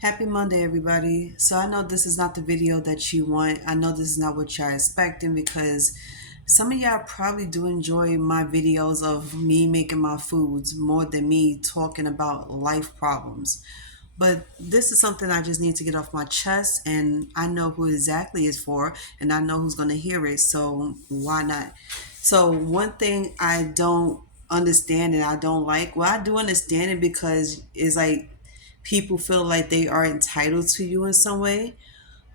Happy Monday, everybody. So I know this is not the video that you want. I know this is not what y'all expecting because some of y'all probably do enjoy my videos of me making my foods more than me talking about life problems. But this is something I just need to get off my chest, and I know who exactly it's for, and I know who's going to hear it. So why not? So one thing I don't understand and I don't like, well, I do understand it because it's like people feel like they are entitled to you in some way.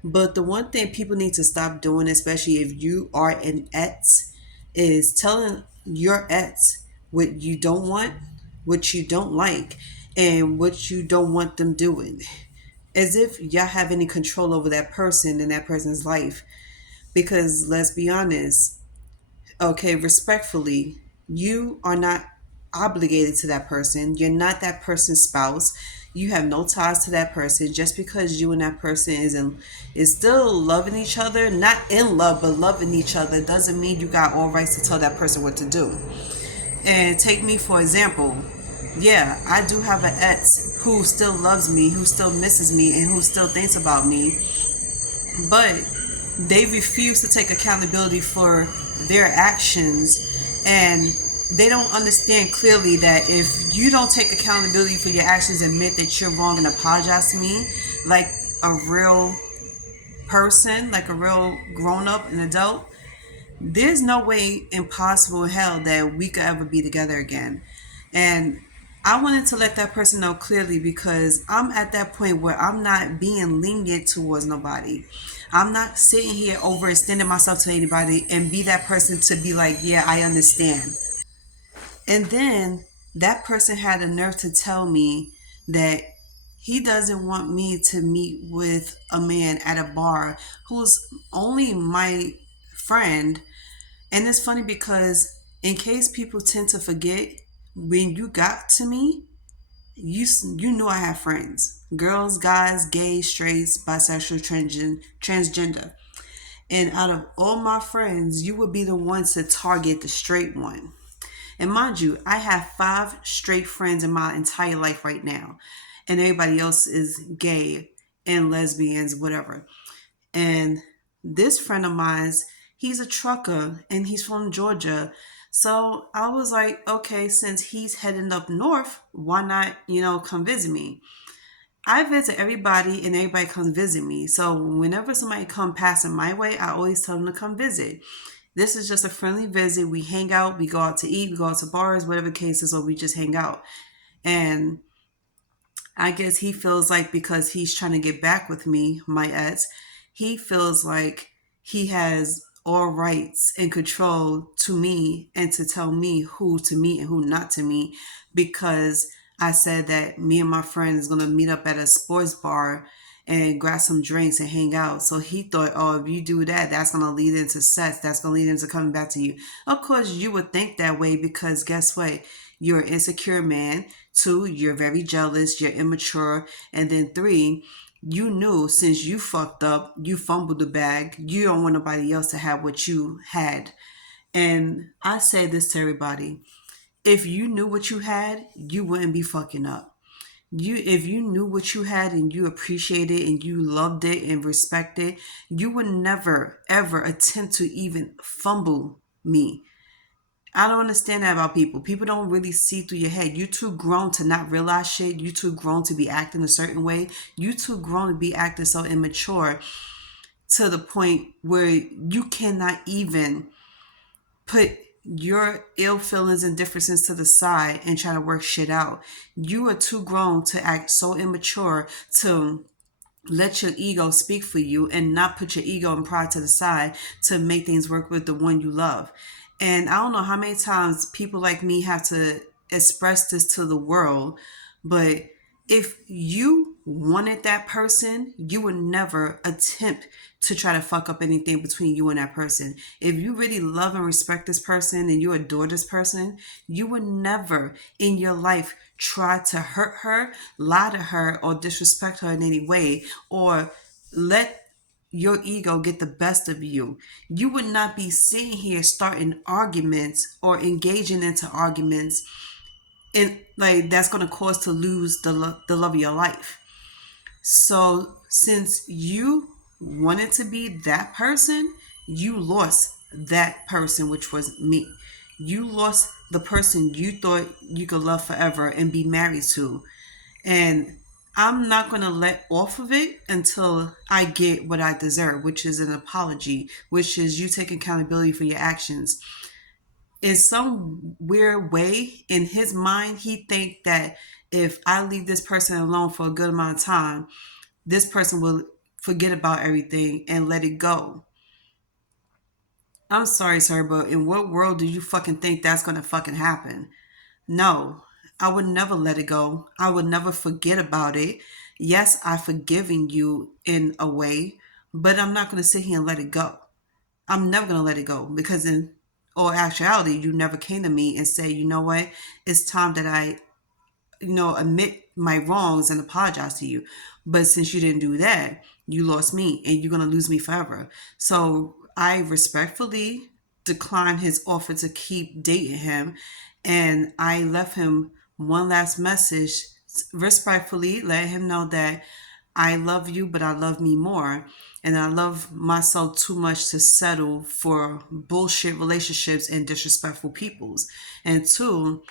But the one thing people need to stop doing, especially if you are an ex, is telling your ex what you don't want, what you don't like, and what you don't want them doing. As if y'all have any control over that person and that person's life. Because let's be honest, okay, respectfully, you are not obligated to that person. You're not that person's spouse. You have no ties to that person. Just because you and that person is still loving each other, not in love, but loving each other, doesn't mean you got all rights to tell that person what to do. And take me for example. Yeah, I do have an ex who still loves me, who still misses me, and who still thinks about me, but they refuse to take accountability for their actions, and they don't understand clearly that if you don't take accountability for your actions, admit that you're wrong and apologize to me like a real person, like a real grown-up and adult, there's no way impossible in hell that we could ever be together again. And I wanted to let that person know clearly because I'm at that point where I'm not being lenient towards nobody. I'm not sitting here overextending myself to anybody and be that person to be like, yeah, I understand. And then that person had the nerve to tell me that he doesn't want me to meet with a man at a bar who's only my friend. And it's funny because, in case people tend to forget, when you got to me, you knew I have friends, girls, guys, gay, straights, bisexual, transgender. And out of all my friends, you would be the ones to target the straight one. And mind you, I have 5 straight friends in my entire life right now, and everybody else is gay and lesbians, whatever. And this friend of mine's, he's a trucker and he's from Georgia. So I was like, okay, since he's heading up north, why not, come visit me? I visit everybody and everybody comes visit me. So whenever somebody come passing my way, I always tell them to come visit. This is just a friendly visit. We hang out, we go out to eat, we go out to bars, whatever the case is, or we just hang out. And I guess he feels like because he's trying to get back with me, my ex, he feels like he has all rights and control to me and to tell me who to meet and who not to meet because I said that me and my friend is going to meet up at a sports bar and grab some drinks and hang out. So he thought, oh, if you do that, that's going to lead into sex. That's going to lead into coming back to you. Of course, you would think that way because guess what? You're an insecure man. 2, you're very jealous, you're immature. And then 3, you knew since you fucked up, you fumbled the bag, you don't want nobody else to have what you had. And I say this to everybody. If you knew what you had, you wouldn't be fucking up. If you knew what you had and you appreciated and you loved it and respected, you would never ever attempt to even fumble me. I don't understand that about people. People don't really see through your head. You too grown to not realize shit. You too grown to be acting a certain way. You too grown to be acting so immature to the point where you cannot even put your ill feelings and differences to the side and try to work shit out. You are too grown to act so immature to let your ego speak for you and not put your ego and pride to the side to make things work with the one you love. And I don't know how many times people like me have to express this to the world, but if you wanted that person, you would never attempt to try to fuck up anything between you and that person. If you really love and respect this person and you adore this person, you would never in your life try to hurt her, lie to her, or disrespect her in any way, or let your ego get the best of you. You would not be sitting here starting arguments or engaging into arguments and like that's going to cause to lose the love of your life. So since you wanted to be that person, you lost that person, which was me. You lost the person you thought you could love forever and be married to. And I'm not going to let off of it until I get what I deserve, which is an apology, which is you take accountability for your actions. In some weird way, in his mind, he think that if I leave this person alone for a good amount of time, this person will forget about everything and let it go. I'm sorry, sir, but in what world do you fucking think that's gonna fucking happen? No, I would never let it go. I would never forget about it. Yes, I've forgiven you in a way, but I'm not gonna sit here and let it go. I'm never gonna let it go because in all actuality, you never came to me and say, you know what, it's time that I admit my wrongs and apologize to you. But since you didn't do that, you lost me and you're going to lose me forever. So I respectfully declined his offer to keep dating him. And I left him one last message, respectfully, let him know that I love you, but I love me more. And I love myself too much to settle for bullshit relationships and disrespectful peoples. And two,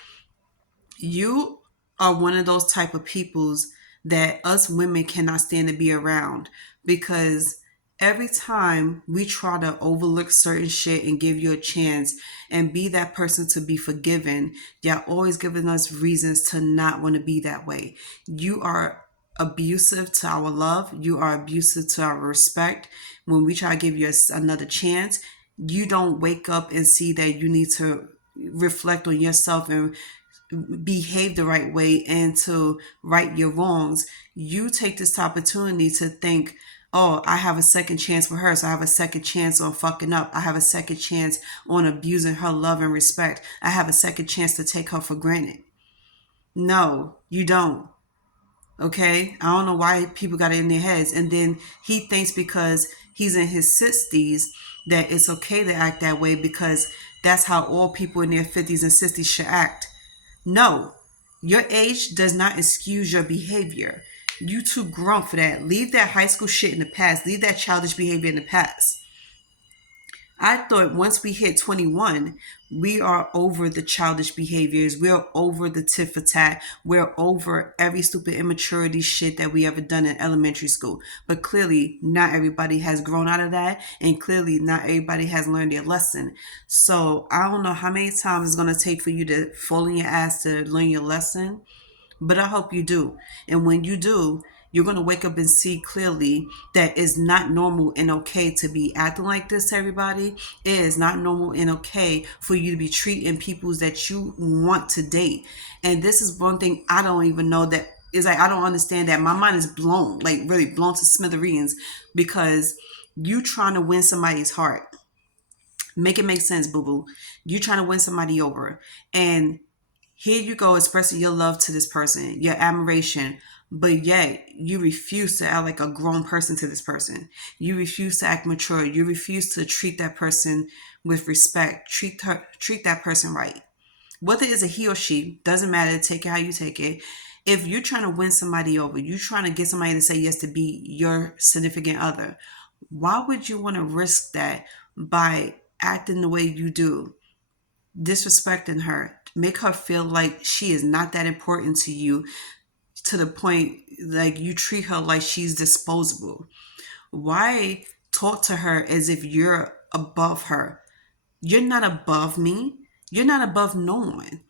you are one of those type of peoples that us women cannot stand to be around, because every time we try to overlook certain shit and give you a chance and be that person to be forgiven, you're always giving us reasons to not want to be that way. You are abusive to our love. You are abusive to our respect. When we try to give you another chance, you don't wake up and see that you need to reflect on yourself and behave the right way and to right your wrongs. You take this opportunity to think, oh, I have a second chance for her, so I have a second chance on fucking up. I have a second chance on abusing her love and respect. I have a second chance to take her for granted. No, you don't. Okay? I don't know why people got it in their heads. And then he thinks because he's in his 60s that it's okay to act that way because that's how all people in their 50s and 60s should act. No, your age does not excuse your behavior. You too grown for that. Leave that high school shit in the past. Leave that childish behavior in the past. I thought once we hit 21, we are over the childish behaviors. We're over the tit for tat. We're over every stupid immaturity shit that we ever done in elementary school. But clearly, not everybody has grown out of that. And clearly, not everybody has learned their lesson. So I don't know how many times it's going to take for you to fall in your ass to learn your lesson. But I hope you do. And when you do, you're going to wake up and see clearly that it's not normal and okay to be acting like this to everybody. It is not normal and okay for you to be treating people that you want to date. And this is one thing I don't even know that is like, I don't understand that. My mind is blown, like really blown to smithereens because you trying to win somebody's heart. Make it make sense, boo boo. You trying to win somebody over. And here you go expressing your love to this person, your admiration, but yet you refuse to act like a grown person to this person. You refuse to act mature. You refuse to treat that person with respect. Treat that person right. Whether it's a he or she, doesn't matter. Take it how you take it. If you're trying to win somebody over, you're trying to get somebody to say yes to be your significant other, why would you want to risk that by acting the way you do? Disrespecting her, make her feel like she is not that important to you, to the point like you treat her like she's disposable. Why talk to her as if you're above her? You're not above me. You're not above no one.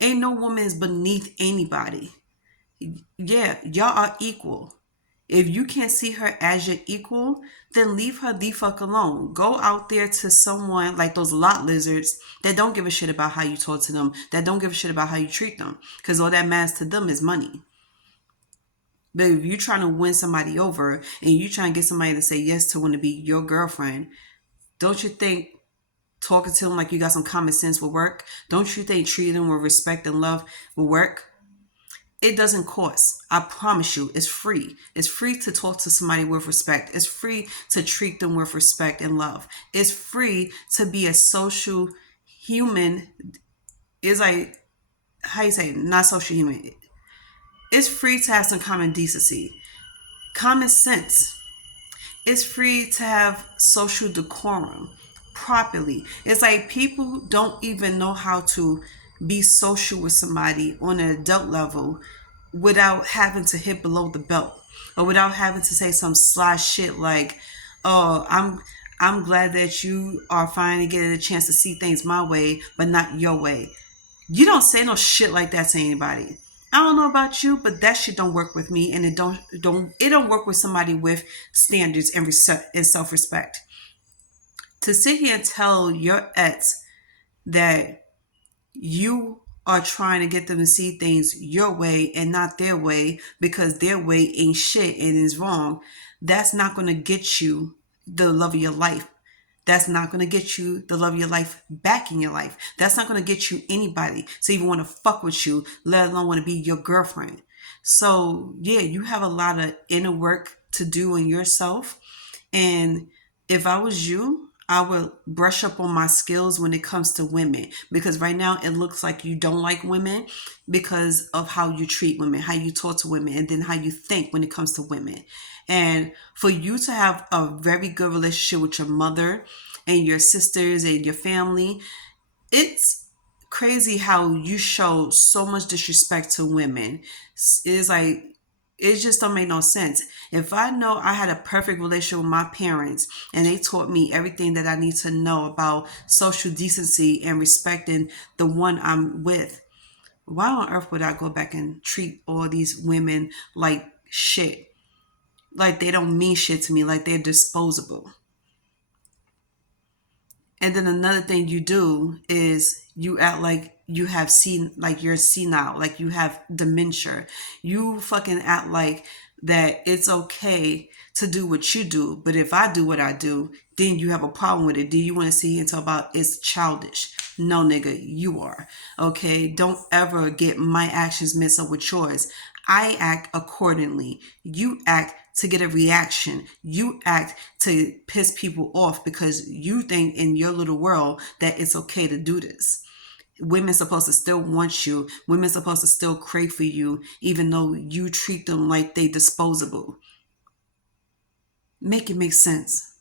Ain't no woman is beneath anybody. Yeah, y'all are equal. If you can't see her as your equal, then leave her the fuck alone. Go out there to someone like those lot lizards that don't give a shit about how you talk to them, that don't give a shit about how you treat them, because all that matters to them is money. But if you're trying to win somebody over and you trying to get somebody to say yes to want to be your girlfriend, don't you think talking to them like you got some common sense will work? Don't you think treating them with respect and love will work? It doesn't cost. I promise you, it's free. It's free to talk to somebody with respect. It's free to treat them with respect and love. It's free to be a social human. It's like, how you say, not social human. It's free to have some common decency. Common sense. It's free to have social decorum properly. It's like people don't even know how to be social with somebody on an adult level without having to hit below the belt or without having to say some sly shit like, "Oh, I'm glad that you are finally getting a chance to see things my way, but not your way." You don't say no shit like that to anybody. I don't know about you, but that shit don't work with me, and it don't work with somebody with standards and self respect. To sit here and tell your ex that you are trying to get them to see things your way and not their way because their way ain't shit and is wrong, that's not going to get you the love of your life. That's not going to get you the love of your life back in your life. That's not going to get you anybody to even want to fuck with you, let alone want to be your girlfriend. So, yeah, you have a lot of inner work to do in yourself. And if I was you, I would brush up on my skills when it comes to women because right now it looks like you don't like women because of how you treat women, how you talk to women, and then how you think when it comes to women. And for you to have a very good relationship with your mother and your sisters and your family, it's crazy how you show so much disrespect to women. It's like it just don't make no sense. If I know I had a perfect relationship with my parents and they taught me everything that I need to know about social decency and respecting the one I'm with, why on earth would I go back and treat all these women like shit? Like they don't mean shit to me, like they're disposable. And then another thing you do is you act like you have seen, like you're senile, like you have dementia. You fucking act like that it's okay to do what you do, but if I do what I do, then you have a problem with it. Do you want to sit here and talk about it's childish? No, nigga, you are. Okay, don't ever get my actions mixed up with yours. I act accordingly. You act to get a reaction. You act to piss people off because you think in your little world that it's okay to do this. Women's supposed to still want you. Women's supposed to still crave for you, even though you treat them like they disposable. Make it make sense.